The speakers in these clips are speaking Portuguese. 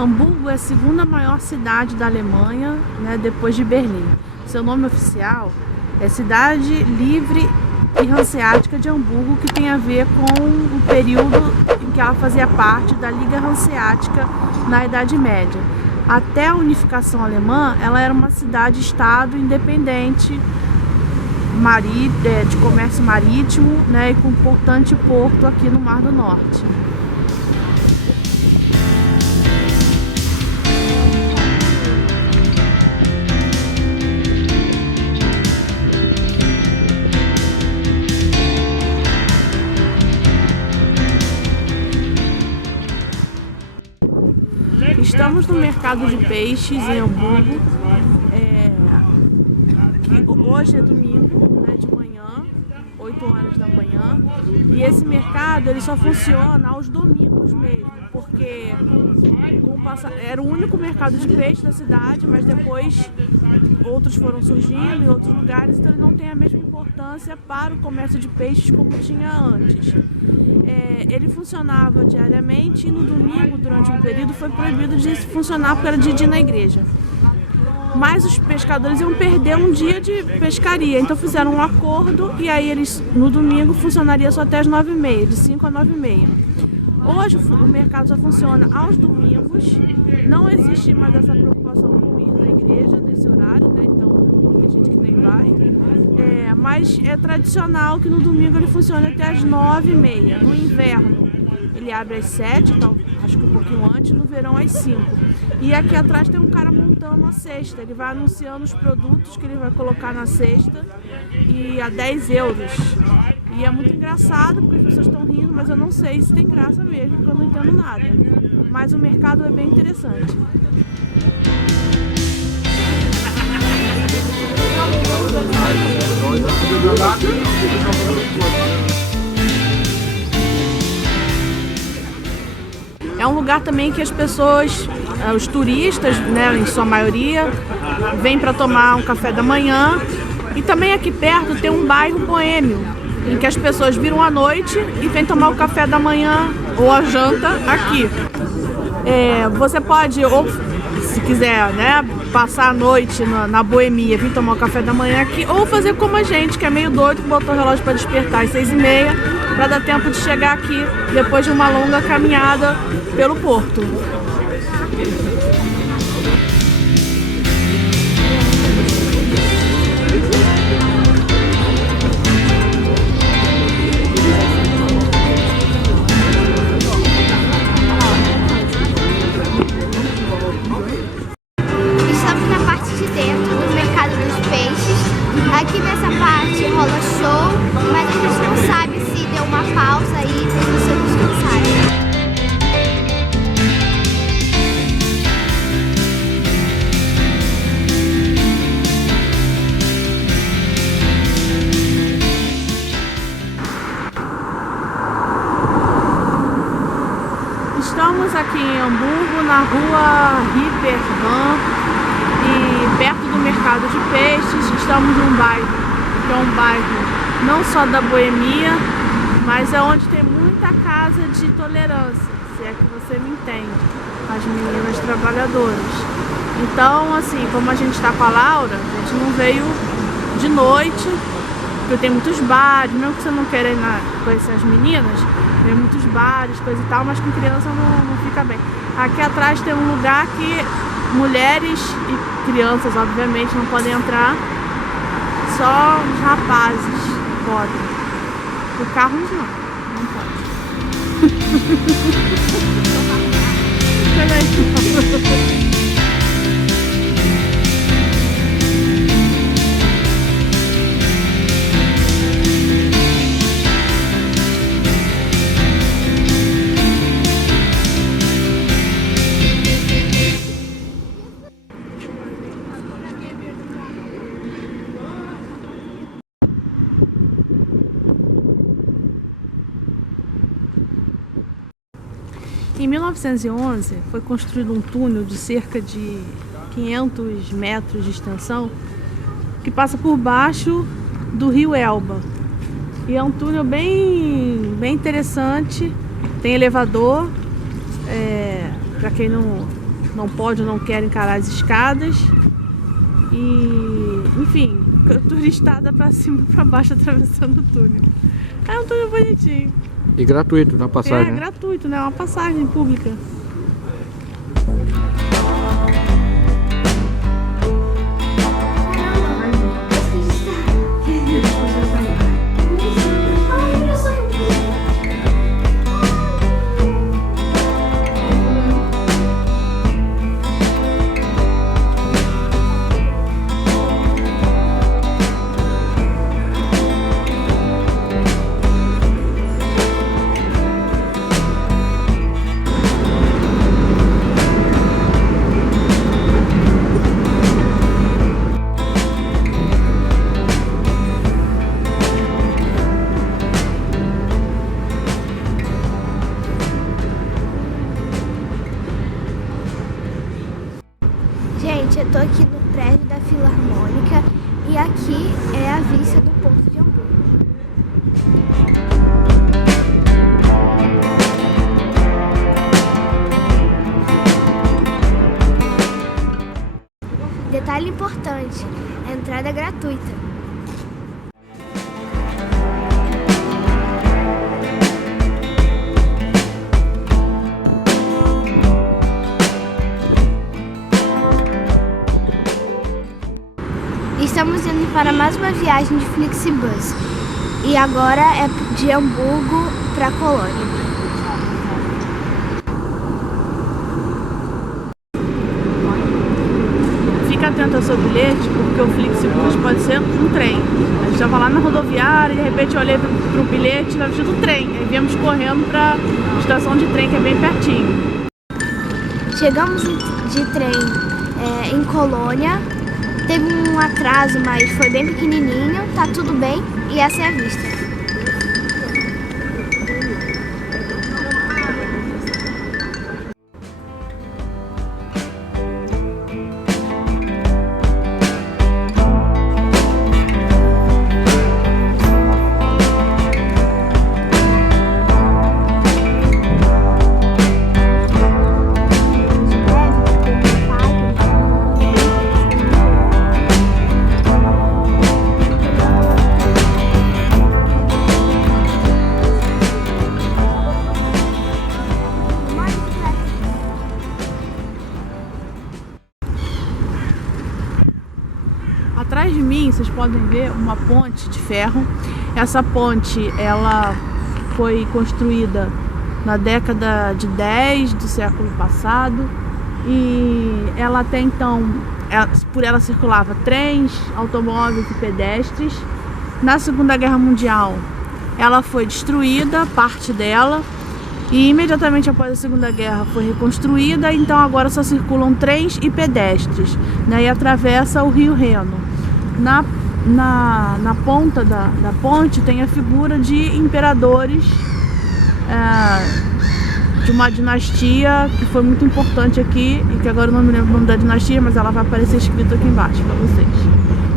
Hamburgo é a segunda maior cidade da Alemanha, né, depois de Berlim. Seu nome oficial é Cidade Livre e Hanseática de Hamburgo, que tem a ver com o período em que ela fazia parte da Liga Hanseática na Idade Média. Até a unificação alemã, ela era uma cidade-estado independente, de comércio marítimo, né, e com um importante porto aqui no Mar do Norte. Estamos no mercado de peixes em Hamburgo, que hoje é domingo, né, de manhã, 8 horas da manhã, e esse mercado ele só funciona aos domingos mesmo, porque era o único mercado de peixe da cidade, mas depois outros foram surgindo em outros lugares, então ele não tem a mesma importância para o comércio de peixes como tinha antes. Ele funcionava diariamente e no domingo, durante um período, foi proibido de funcionar porque era de ir na igreja. Mas os pescadores iam perder um dia de pescaria, então fizeram um acordo e aí eles, no domingo, funcionaria só até as 9h30, de 5 a 9h30. Hoje o mercado só funciona aos domingos, não existe mais essa preocupação com ir na igreja nesse horário, né? Então tem gente que nem vai. Mas é tradicional que no domingo ele funcione até as 9h30. No inverno ele abre às 7, então, acho que um pouquinho antes, no verão às 5. E aqui atrás tem um cara montando a cesta, ele vai anunciando os produtos que ele vai colocar na cesta e a 10 euros. E é muito engraçado porque as pessoas estão rindo, mas eu não sei se tem graça mesmo, porque eu não entendo nada. Mas o mercado é bem interessante. É um lugar também que as pessoas, os turistas, né, em sua maioria, vêm para tomar um café da manhã. E também aqui perto tem um bairro boêmio, em que as pessoas viram à noite e vêm tomar o café da manhã ou a janta aqui. Você pode, ou se quiser, né, passar a noite na boemia, vir tomar o café da manhã aqui, ou fazer como a gente, que é meio doido, que botou o relógio para despertar às 6h30, para dar tempo de chegar aqui depois de uma longa caminhada pelo porto. Aqui nessa parte rola show, mas a gente não sabe se deu uma pausa aí para as pessoas descansarem. Estamos aqui em Hamburgo, na rua Ripperhahn, e perto do mercado de peixes. Estamos num bairro que é um bairro não só da boemia, mas é onde tem muita casa de tolerância, se é que você me entende, as meninas trabalhadoras. Então, assim, como a gente está com a Laura, a gente não veio de noite, porque tem muitos bares, mesmo que você não queira conhecer as meninas, tem muitos bares, coisa e tal, mas com criança não fica bem. Aqui atrás tem um lugar que mulheres e crianças, obviamente, não podem entrar, só os rapazes podem. O carros não pode. Em 1911 foi construído um túnel de cerca de 500 metros de extensão que passa por baixo do rio Elba. E é um túnel bem interessante, tem elevador, para quem não pode ou não quer encarar as escadas. E, enfim, turistada pra cima e pra baixo atravessando o túnel. É um túnel bonitinho. E gratuito na passagem, né? Gratuito, né? É uma passagem pública. Gente, eu tô aqui no prédio da Filarmônica e aqui é a vista do Porto de Hamburgo. Detalhe importante, a entrada é gratuita. Estamos indo para mais uma viagem de Flixbus e agora é de Hamburgo para Colônia. Fica atento ao seu bilhete, porque o Flixbus pode ser um trem. A gente estava lá na rodoviária e de repente eu olhei para o bilhete e estava escrito trem. Aí viemos correndo para a estação de trem, que é bem pertinho. Chegamos de trem em Colônia. Teve um atraso, mas foi bem pequenininho, tá tudo bem e essa é a vista. Atrás de mim vocês podem ver uma ponte de ferro. Essa ponte ela foi construída na década de 10 do século passado e ela até então, por ela circulava trens, automóveis e pedestres. Na Segunda Guerra Mundial ela foi destruída, parte dela, e imediatamente após a Segunda Guerra foi reconstruída, então agora só circulam trens e pedestres, né, e atravessa o Rio Reno. Na ponta da ponte tem a figura de imperadores de uma dinastia que foi muito importante aqui, e que agora eu não me lembro o nome da dinastia, mas ela vai aparecer escrito aqui embaixo para vocês.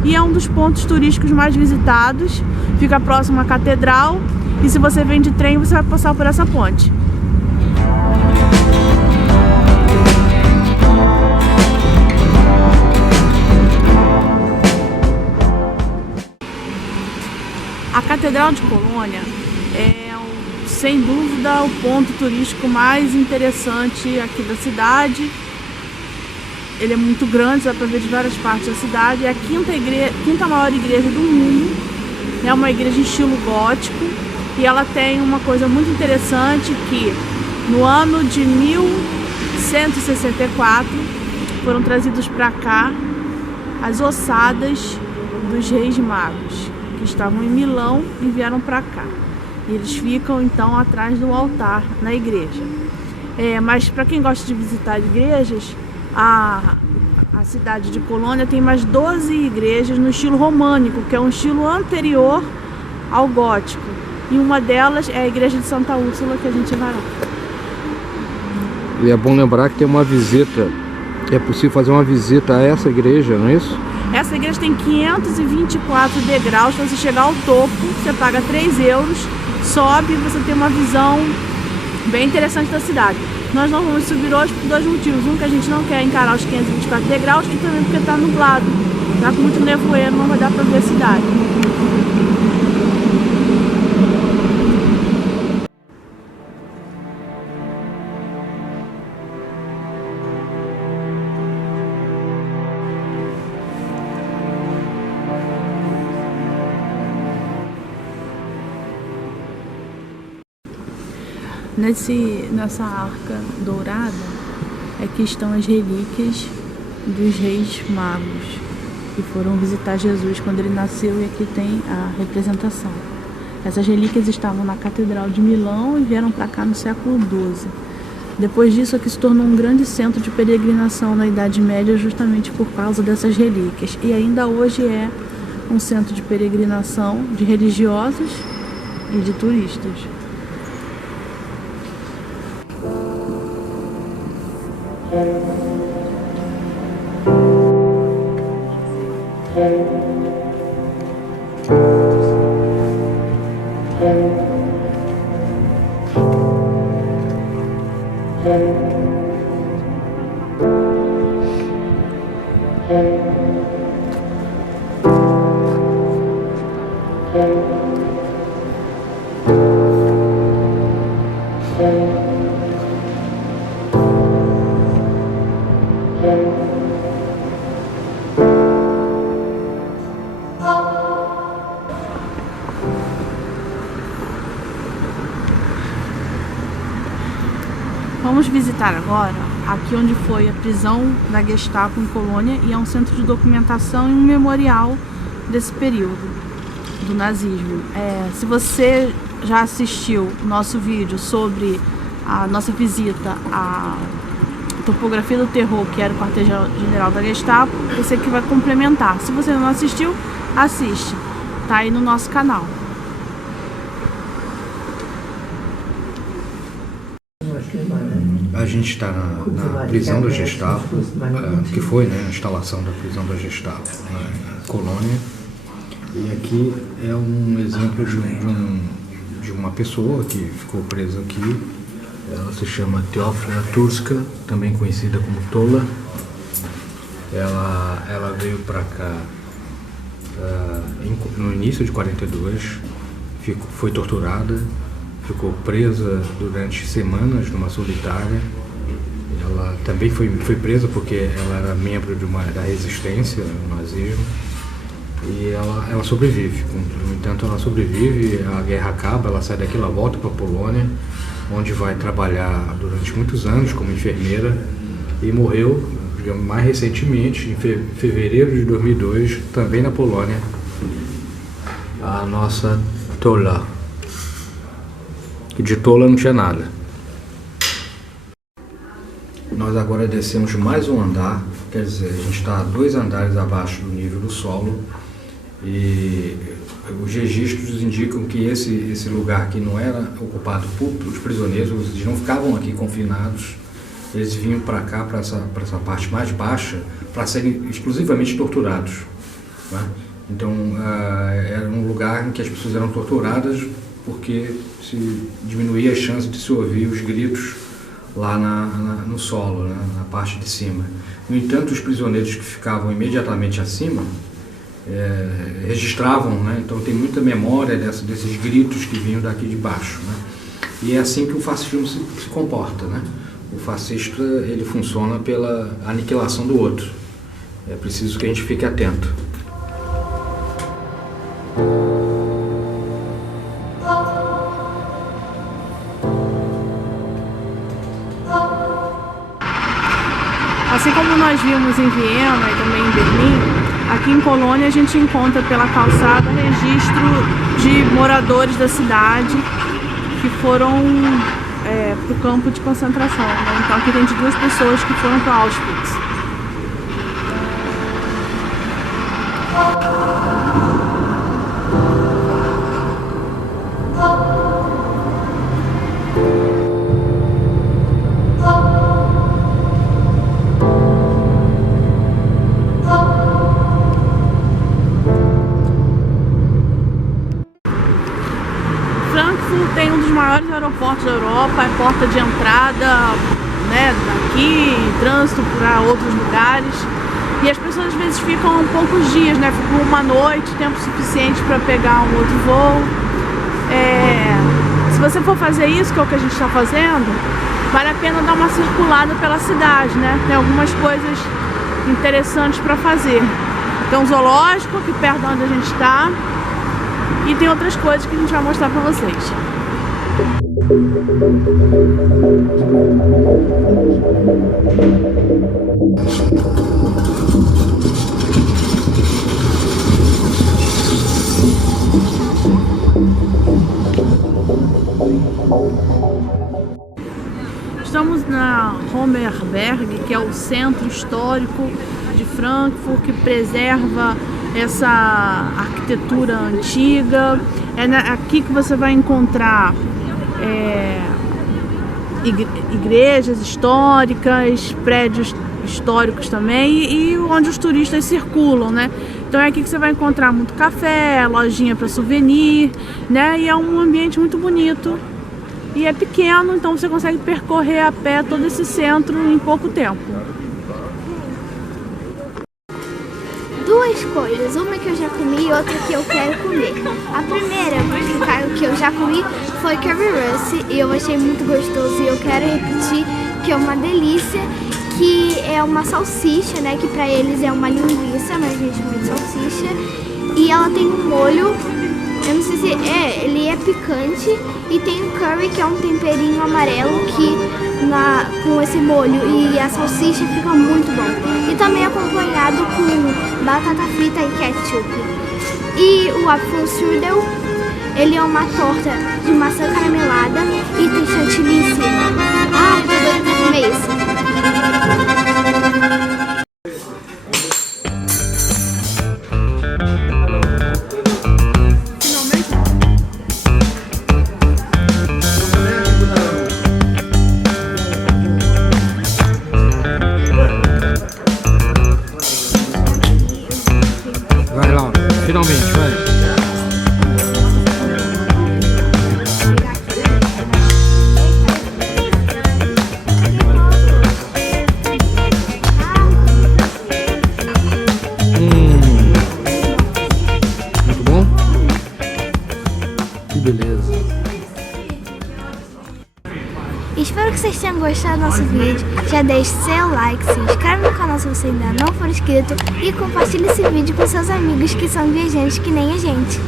E é um dos pontos turísticos mais visitados, fica próximo à catedral, e se você vem de trem você vai passar por essa ponte. A Catedral de Colônia é, sem dúvida, o ponto turístico mais interessante aqui da cidade. Ele é muito grande, dá para ver de várias partes da cidade. É a quinta maior igreja do mundo. É uma igreja em estilo gótico e ela tem uma coisa muito interessante, que no ano de 1164 foram trazidos para cá as ossadas dos reis magos, que estavam em Milão e vieram para cá. E eles ficam então atrás do altar na igreja. Mas para quem gosta de visitar igrejas, a cidade de Colônia tem mais 12 igrejas no estilo românico, que é um estilo anterior ao gótico. E uma delas é a igreja de Santa Úrsula, que a gente vai lá. E é bom lembrar que tem uma visita, é possível fazer uma visita a essa igreja, não é isso? Essa igreja tem 524 degraus. Para você chegar ao topo, você paga 3 euros, sobe e você tem uma visão bem interessante da cidade. Nós não vamos subir hoje por dois motivos. Um, que a gente não quer encarar os 524 degraus, e também porque está nublado. Tá com muito nevoeiro, não vai dar para ver a cidade. Nessa arca dourada é que estão as relíquias dos reis magos que foram visitar Jesus quando ele nasceu, e aqui tem a representação. Essas relíquias estavam na Catedral de Milão e vieram para cá no século XII. Depois disso, aqui se tornou um grande centro de peregrinação na Idade Média, justamente por causa dessas relíquias. E ainda hoje é um centro de peregrinação de religiosos e de turistas. Vamos visitar agora aqui onde foi a prisão da Gestapo em Colônia, e é um centro de documentação e um memorial desse período do nazismo. Se você já assistiu o nosso vídeo sobre a nossa visita à Topografia do Terror, que era o quartel-general da Gestapo, você que vai complementar. Se você não assistiu, assiste. Tá aí no nosso canal. A gente está na prisão da Gestapo, que foi, né, a instalação da prisão da Gestapo na Colônia. E aqui é um exemplo de uma pessoa que ficou presa aqui. Ela se chama Teófila Turska, também conhecida como Tola. Ela veio para cá no início de 42, foi torturada, ficou presa durante semanas numa solitária. Ela também foi presa porque ela era membro da resistência ao nazismo, e ela sobrevive. No entanto, ela sobrevive, a guerra acaba, ela sai daqui, ela volta para a Polônia, onde vai trabalhar durante muitos anos como enfermeira, e morreu, digamos, mais recentemente, em fevereiro de 2002, também na Polônia, a nossa Tola. De Tola não tinha nada. Nós agora descemos mais um andar, quer dizer, a gente está 2 andares abaixo do nível do solo, e os registros indicam que esse lugar aqui não era ocupado por os prisioneiros, eles não ficavam aqui confinados, eles vinham para cá, para essa parte mais baixa, para serem exclusivamente torturados, né? Então era um lugar em que as pessoas eram torturadas porque se diminuía a chance de se ouvir os gritos lá no solo, né, na parte de cima. No entanto, os prisioneiros que ficavam imediatamente acima registravam, né, então tem muita memória desses gritos que vinham daqui de baixo, né, e é assim que o fascismo se comporta, né? O fascista, ele funciona pela aniquilação do outro. É preciso que a gente fique atento. Assim como nós vimos em Viena e também em Berlim, aqui em Colônia a gente encontra pela calçada registro de moradores da cidade que foram para o campo de concentração, né? Então aqui tem de 2 pessoas que foram para Auschwitz. Frankfurt tem um dos maiores aeroportos da Europa, é porta de entrada né, daqui, trânsito para outros lugares. E as pessoas às vezes ficam poucos dias, né? Ficam uma noite, tempo suficiente para pegar um outro voo. Se você for fazer isso, que é o que a gente está fazendo, vale a pena dar uma circulada pela cidade, né? Tem algumas coisas interessantes para fazer. Tem um zoológico aqui perto de onde a gente está e tem outras coisas que a gente vai mostrar para vocês. Estamos na Hommerberg, que é o centro histórico de Frankfurt, que preserva essa arquitetura antiga. É aqui que você vai encontrar igrejas históricas, prédios históricos também e onde os turistas circulam, né? Então é aqui que você vai encontrar muito café, lojinha para souvenir, né? E é um ambiente muito bonito e é pequeno, então você consegue percorrer a pé todo esse centro em pouco tempo. Duas coisas, uma que eu já comi e outra que eu quero comer. A primeira que eu já comi foi curry rusty e eu achei muito gostoso e eu quero repetir, que é uma delícia, que é uma salsicha, né, que pra eles é uma linguiça, mas a gente chama de salsicha, e ela tem um molho, eu não sei se ele é picante, e tem o curry, que é um temperinho amarelo que com esse molho e a salsicha fica muito bom. E também acompanhado com batata frita e ketchup. E o Apfelstrudel, ele é uma torta de maçã caramelada e tem chantilly em cima. Ah, eu tô doida pra comer isso. Vai lá, finalmente, vai. Muito bom? Que beleza. Espero que vocês tenham gostado do nosso vídeo. Já deixe seu like, se inscreve no canal se você ainda não for inscrito e compartilhe esse vídeo com seus amigos que são viajantes que nem a gente.